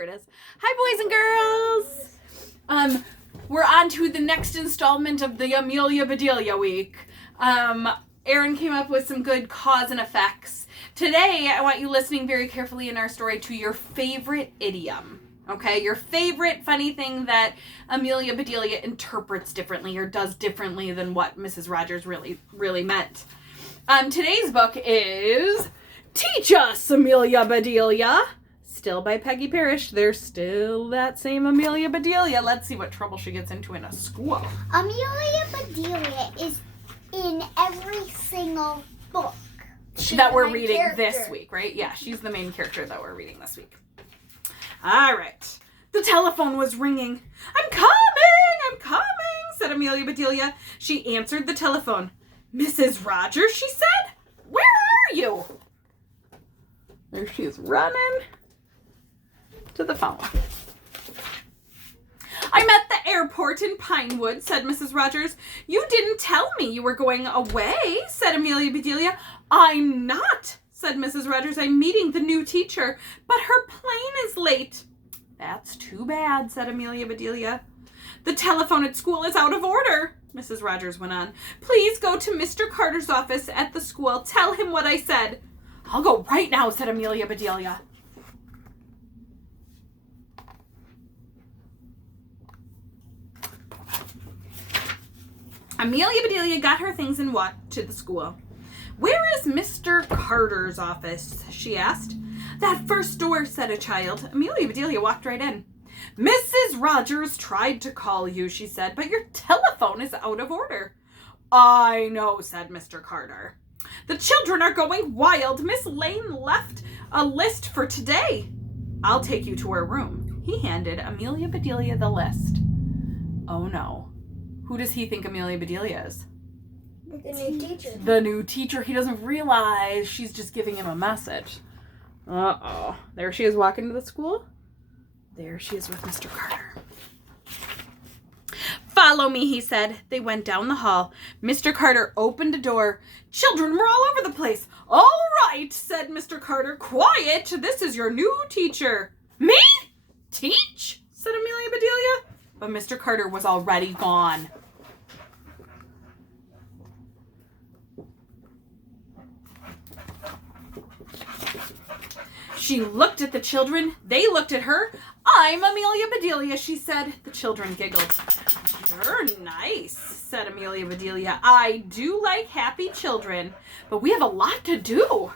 There it is. Hi, boys and girls. We're on to the next installment of the Amelia Bedelia week. Erin came up with some good cause and effects. Today, I want you listening very carefully in our story to your favorite idiom. Okay, your favorite funny thing that Amelia Bedelia interprets differently or does differently than what Mrs. Rogers really meant. Today's book is Teach Us, Amelia Bedelia. Still by Peggy Parrish. There's still that same Amelia Bedelia. Let's see what trouble she gets into in a school. Amelia Bedelia is in every single book that we're reading this week, right? Yeah, she's the main character that we're reading this week. All right. The telephone was ringing. I'm coming, said Amelia Bedelia. She answered the telephone. Mrs. Rogers, she said. Where are you? There she is running to the phone. I'm at the airport in Pinewood, said Mrs. Rogers. You didn't tell me you were going away, said Amelia Bedelia. I'm not, said Mrs. Rogers. I'm meeting the new teacher, but her plane is late. That's too bad, said Amelia Bedelia. The telephone at school is out of order, Mrs. Rogers went on. Please go to Mr. Carter's office at the school. Tell him what I said. I'll go right now, said Amelia Bedelia. Amelia Bedelia got her things and walked to the school. Where is Mr. Carter's office? She asked. That first door, said a child. Amelia Bedelia walked right in. Mrs. Rogers tried to call you, she said, but your telephone is out of order. I know, said Mr. Carter. The children are going wild. Miss Lane left a list for today. I'll take you to her room. He handed Amelia Bedelia the list. Oh no. Who does he think Amelia Bedelia is? The new teacher. The new teacher. He doesn't realize she's just giving him a message. Uh-oh. There she is walking to the school. There she is with Mr. Carter. Follow me, he said. They went down the hall. Mr. Carter opened a door. Children were all over the place. All right, said Mr. Carter. Quiet. This is your new teacher. Me? Teach? Said Amelia Bedelia. But Mr. Carter was already gone. She looked at the children. They looked at her. I'm Amelia Bedelia, she said. The children giggled. You're nice, said Amelia Bedelia. I do like happy children, but we have a lot to do.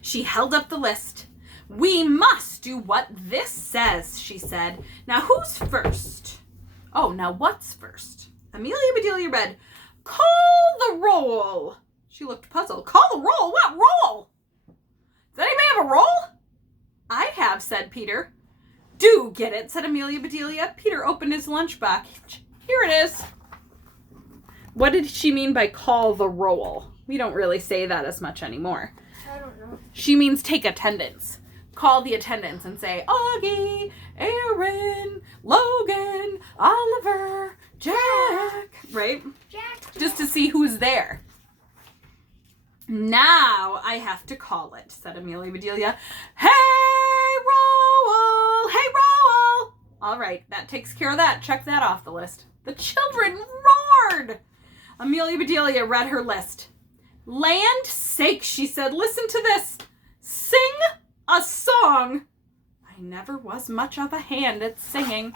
She held up the list. We must do what this says, she said. Now who's first? Oh, now what's first? Amelia Bedelia read, call the roll. She looked puzzled. Call the roll? What roll? Does anybody have a roll? I have, said Peter. Do get it, said Amelia Bedelia. Peter opened his lunchbox. Here it is. What did she mean by call the roll? We don't really say that as much anymore. I don't know. She means take attendance. Call the attendance and say, Augie, Aaron, Logan, Oliver, Jack, right? Jack. Just to see who's there. Now I have to call it, said Amelia Bedelia. Hey, Roll! Hey, Roll! All right, that takes care of that. Check that off the list. The children roared. Amelia Bedelia read her list. Land sakes, she said, listen to this. Sing a song. I never was much of a hand at singing.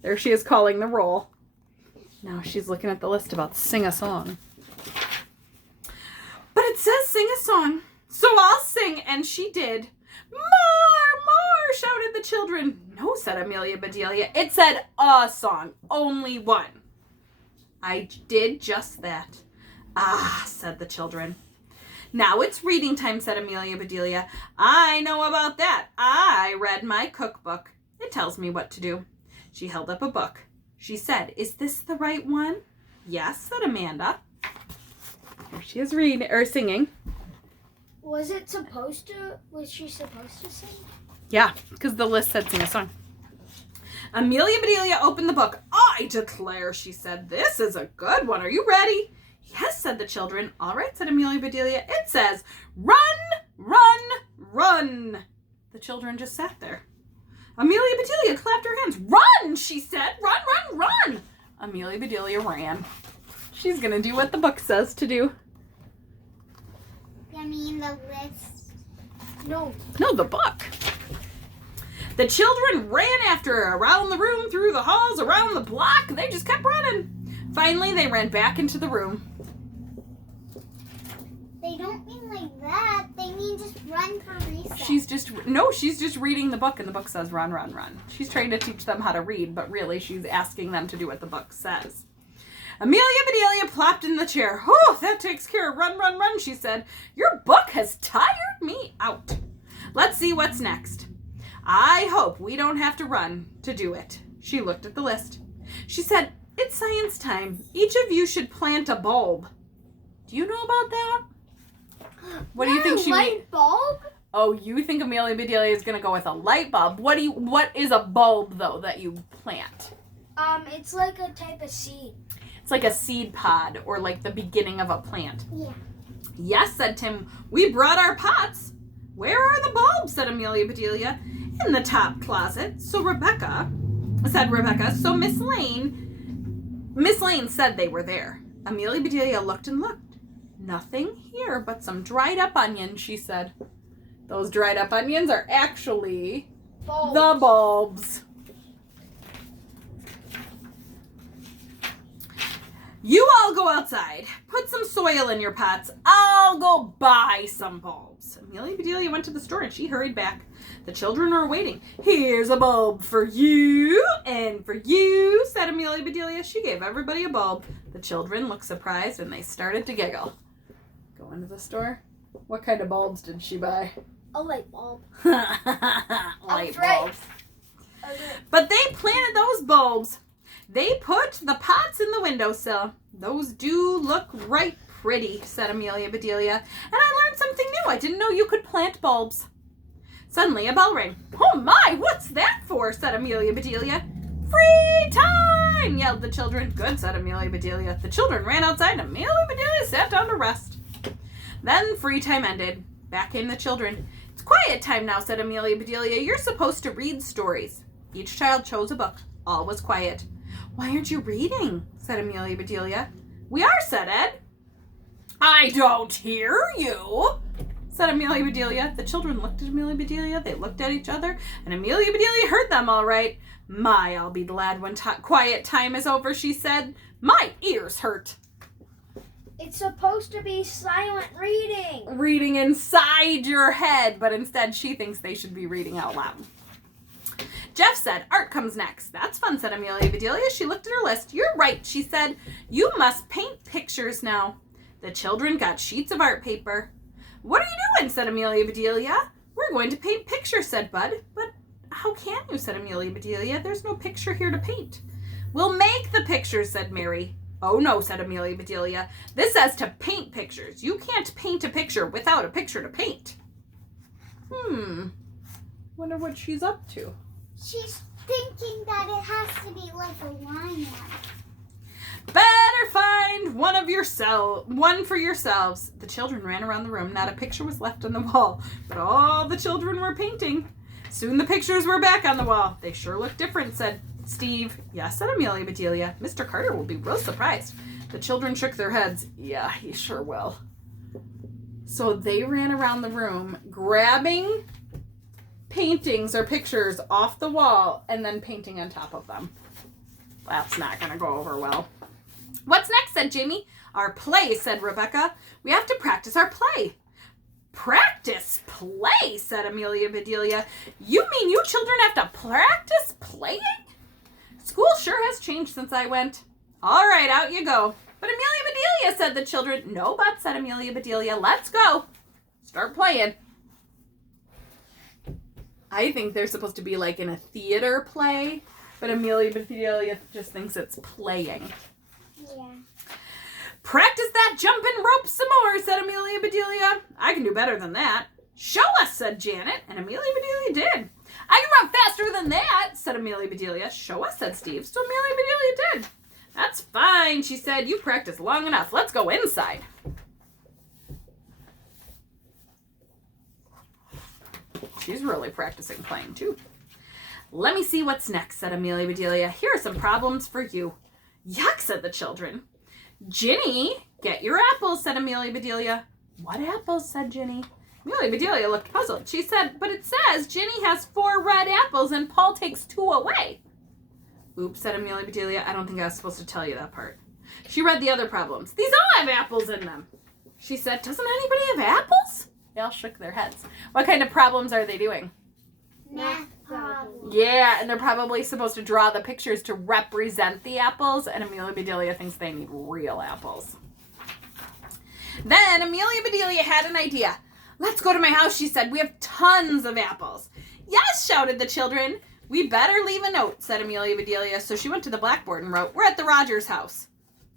There she is calling the roll. Now she's looking at the list about sing a song. But it says sing a song, so I'll sing, and she did. More, shouted the children. No, said Amelia Bedelia. It said a song, only one. I did just that. Ah, said the children. Now it's reading time, said Amelia Bedelia. I know about that. I read my cookbook. It tells me what to do. She held up a book. She said, is this the right one? Yes, said Amanda. Here she is singing. Was she supposed to sing? Yeah, because the list said sing a song. Amelia Bedelia opened the book. I declare, she said, this is a good one. Are you ready? Yes, said said the children. All right, said Amelia Bedelia. It says, run, run, run. The children just sat there. Amelia Bedelia clapped her hands. Run, she said. Run, run, run. Amelia Bedelia ran. She's going to do what the book says to do. I mean the list. No. No, the book. The children ran after her around the room, through the halls, around the block. They just kept running. Finally, they ran back into the room. They don't mean like that. They mean just run for recess. She's just reading the book, and the book says run, run, run. She's trying to teach them how to read, but really she's asking them to do what the book says. Amelia Bedelia plopped in the chair. Oh, that takes care of run, run, run, she said. Your book has tired me out. Let's see what's next. I hope we don't have to run to do it. She looked at the list. She said, it's science time. Each of you should plant a bulb. Do you know about that? What do you think she means? Light bulb? Oh, you think Amelia Bedelia is going to go with a light bulb. What is a bulb, though, that you plant? It's like a type of seed. It's like a seed pod or like the beginning of a plant. Yeah. Yes, said Tim. We brought our pots. Where are the bulbs, said Amelia Bedelia. In the top closet. So Rebecca. So Miss Lane said they were there. Amelia Bedelia looked and looked. Nothing here but some dried up onions, she said. Those dried up onions are actually Bulbs. the bulbs. You all go outside. Put some soil in your pots. I'll go buy some bulbs. Amelia Bedelia went to the store and she hurried back. The children were waiting. Here's a bulb for you and for you, said Amelia Bedelia. She gave everybody a bulb. The children looked surprised and they started to giggle. Go into the store. What kind of bulbs did she buy? A light bulb. Light right. bulbs. But they planted those bulbs. They put the pots in the windowsill. Those do look right pretty, said Amelia Bedelia. And I learned something new. I didn't know you could plant bulbs. Suddenly a bell rang. Oh my, what's that for? Said Amelia Bedelia. Free time, yelled the children. Good, said Amelia Bedelia. The children ran outside and Amelia Bedelia sat down to rest. Then free time ended. Back came the children. It's quiet time now, said Amelia Bedelia. You're supposed to read stories. Each child chose a book. All was quiet. Why aren't you reading? Said Amelia Bedelia. We are, said Ed. I don't hear you, said Amelia Bedelia. The children looked at Amelia Bedelia. They looked at each other, and Amelia Bedelia heard them all right. My, I'll be glad when quiet time is over, she said. My ears hurt. It's supposed to be silent reading. Reading inside your head, but instead she thinks they should be reading out loud. Jeff said, art comes next. That's fun, said Amelia Bedelia. She looked at her list. You're right, she said. You must paint pictures now. The children got sheets of art paper. What are you doing, said Amelia Bedelia. We're going to paint pictures, said Bud. But how can you, said Amelia Bedelia. There's no picture here to paint. We'll make the pictures, said Mary. Oh no, said Amelia Bedelia. This says to paint pictures. You can't paint a picture without a picture to paint. Wonder what she's up to. She's thinking that it has to be like a line art. Better find one for yourselves. The children ran around the room. Not a picture was left on the wall, but all the children were painting. Soon the pictures were back on the wall. They sure look different, said Steve. Yes, said Amelia Bedelia. Mr. Carter will be real surprised. The children shook their heads. Yeah, he sure will. So they ran around the room, grabbing paintings or pictures off the wall and then painting on top of them. That's not going to go over well. What's next, said Jamie. Our play, said Rebecca. We have to practice our play. Practice play, said Amelia Bedelia. You mean you children have to practice playing? School sure has changed since I went. All right, out you go. But Amelia Bedelia, said the children. No but, said Amelia Bedelia. Let's go. Start playing. I think they're supposed to be like in a theater play, but Amelia Bedelia just thinks it's playing. Yeah. Practice that jumping rope some more, said Amelia Bedelia. I can do better than that. Show us, said Janet, and Amelia Bedelia did. I can run faster than that, said Amelia Bedelia. Show us, said Steve. So Amelia Bedelia did. That's fine, she said. You practiced long enough. Let's go inside. She's really practicing playing, too. Let me see what's next, said Amelia Bedelia. Here are some problems for you. Yuck, said the children. Ginny, get your apples, said Amelia Bedelia. What apples, said Ginny. Amelia Bedelia looked puzzled. She said, but it says Ginny has 4 red apples and Paul takes 2 away. Oops, said Amelia Bedelia. I don't think I was supposed to tell you that part. She read the other problems. These all have apples in them. She said, doesn't anybody have apples? They all shook their heads. What kind of problems are they doing? Math problems. Yeah, and they're probably supposed to draw the pictures to represent the apples, and Amelia Bedelia thinks they need real apples. Then Amelia Bedelia had an idea. Let's go to my house, she said. We have tons of apples. Yes, shouted the children. We better leave a note, said Amelia Bedelia. So she went to the blackboard and wrote, we're at the Rogers house.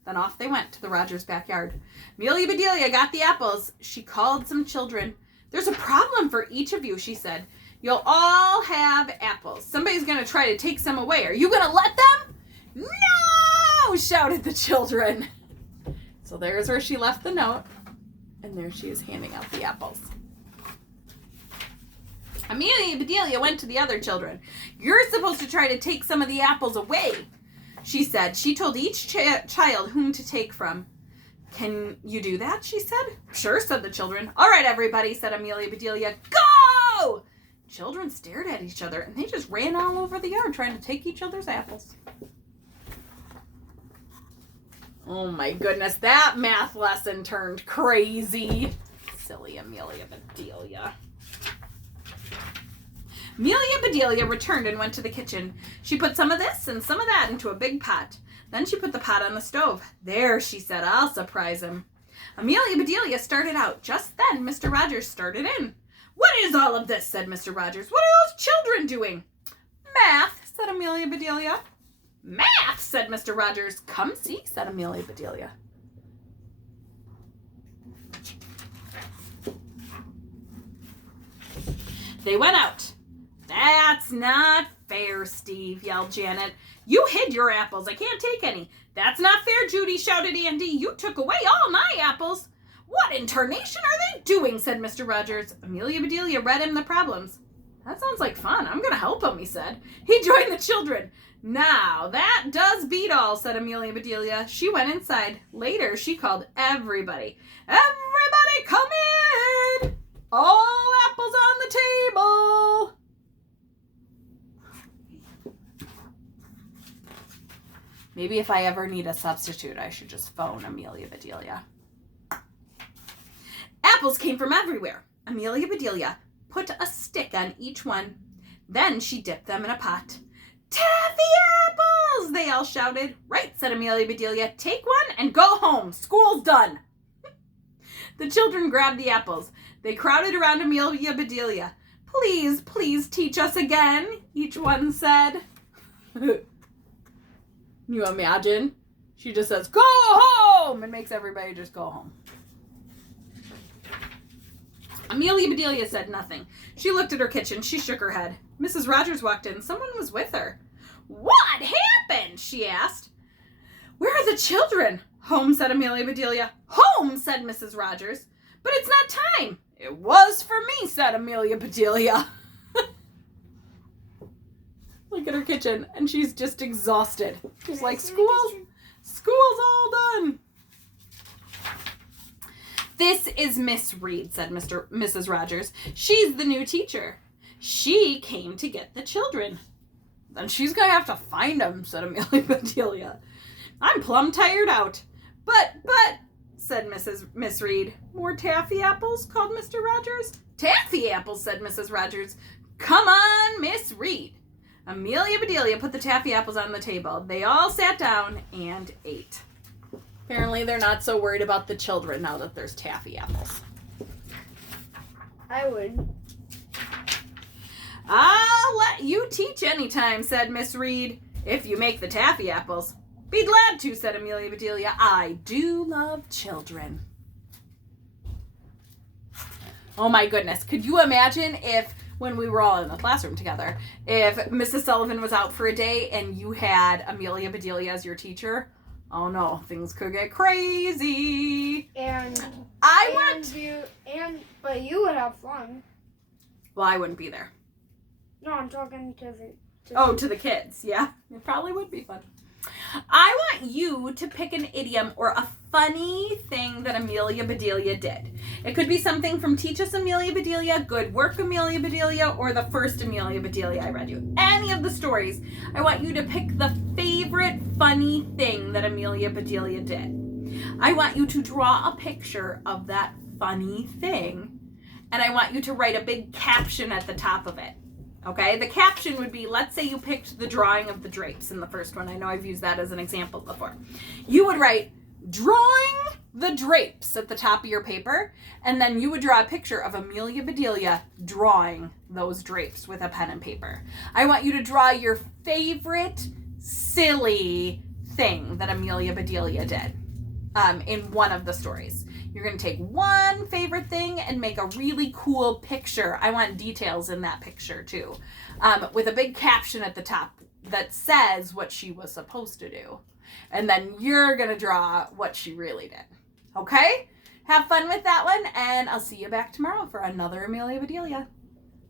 Then off they went to the Rogers backyard. Amelia Bedelia got the apples. She called some children. There's a problem for each of you, she said. You'll all have apples. Somebody's going to try to take some away. Are you going to let them? No, shouted the children. So there's where she left the note. And there she is handing out the apples. Amelia Bedelia went to the other children. You're supposed to try to take some of the apples away, she said. She told each child whom to take from. Can you do that, she said. Sure, said the children. All right, everybody, said Amelia Bedelia. Go! Children stared at each other, and they just ran all over the yard trying to take each other's apples. Oh my goodness, that math lesson turned crazy. Silly Amelia Bedelia. Amelia Bedelia returned and went to the kitchen. She put some of this and some of that into a big pot. Then she put the pot on the stove. There, she said, I'll surprise him. Amelia Bedelia started out. Just then, Mr. Rogers started in. What is all of this, said Mr. Rogers. What are those children doing? Math, said Amelia Bedelia. Math, said Mr. Rogers. Come see, said Amelia Bedelia. They went out. That's not fair, Steve, yelled Janet. You hid your apples. I can't take any. That's not fair, Judy, shouted Andy. You took away all my apples. What in tarnation are they doing, said Mr. Rogers. Amelia Bedelia read him the problems. That sounds like fun. I'm going to help him, he said. He joined the children. Now, that does beat all, said Amelia Bedelia. She went inside. Later, she called everybody. Everybody come in! All apples on the table! Maybe if I ever need a substitute, I should just phone Amelia Bedelia. Apples came from everywhere. Amelia Bedelia put a stick on each one. Then she dipped them in a pot. Taffy apples, they all shouted. Right, said Amelia Bedelia. Take one and go home. School's done. The children grabbed the apples. They crowded around Amelia Bedelia. Please, please teach us again, each one said. You imagine? She just says, go home, and makes everybody just go home. Amelia Bedelia said nothing. She looked at her kitchen. She shook her head. Mrs. Rogers walked in. Someone was with her. What happened? She asked. Where are the children? Home, said Amelia Bedelia. Home, said Mrs. Rogers. But it's not time. It was for me, said Amelia Bedelia. Look at her kitchen, and she's just exhausted. She's like, school's all done. This is Miss Reed, said Mrs. Rogers. She's the new teacher. She came to get the children. Then she's going to have to find them, said Amelia Bedelia. I'm plumb tired out. But, said Miss Reed. More taffy apples, called Mr. Rogers. Taffy apples, said Mrs. Rogers. Come on, Miss Reed. Amelia Bedelia put the taffy apples on the table. They all sat down and ate. Apparently they're not so worried about the children now that there's taffy apples. I would. I'll let you teach anytime, said Miss Reed, if you make the taffy apples. Be glad to, said Amelia Bedelia. I do love children. Oh my goodness. Could you imagine if, when we were all in the classroom together, if Mrs. Sullivan was out for a day and you had Amelia Bedelia as your teacher? Oh no, things could get crazy. But you would have fun. Well, I wouldn't be there. No, I'm talking to the kids. Yeah, it probably would be fun. I want you to pick an idiom or a funny thing that Amelia Bedelia did. It could be something from Teach Us Amelia Bedelia, Good Work Amelia Bedelia, or the first Amelia Bedelia I read you. Any of the stories. I want you to pick the favorite funny thing that Amelia Bedelia did. I want you to draw a picture of that funny thing, and I want you to write a big caption at the top of it. Okay, the caption would be, let's say you picked the drawing of the drapes in the first one. I know I've used that as an example before. You would write, drawing the drapes at the top of your paper, and then you would draw a picture of Amelia Bedelia drawing those drapes with a pen and paper. I want you to draw your favorite silly thing that Amelia Bedelia did in one of the stories. You're going to take one favorite thing and make a really cool picture. I want details in that picture too, with a big caption at the top that says what she was supposed to do. And then you're going to draw what she really did. Okay? Have fun with that one, and I'll see you back tomorrow for another Amelia Bedelia.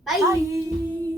Bye. Bye.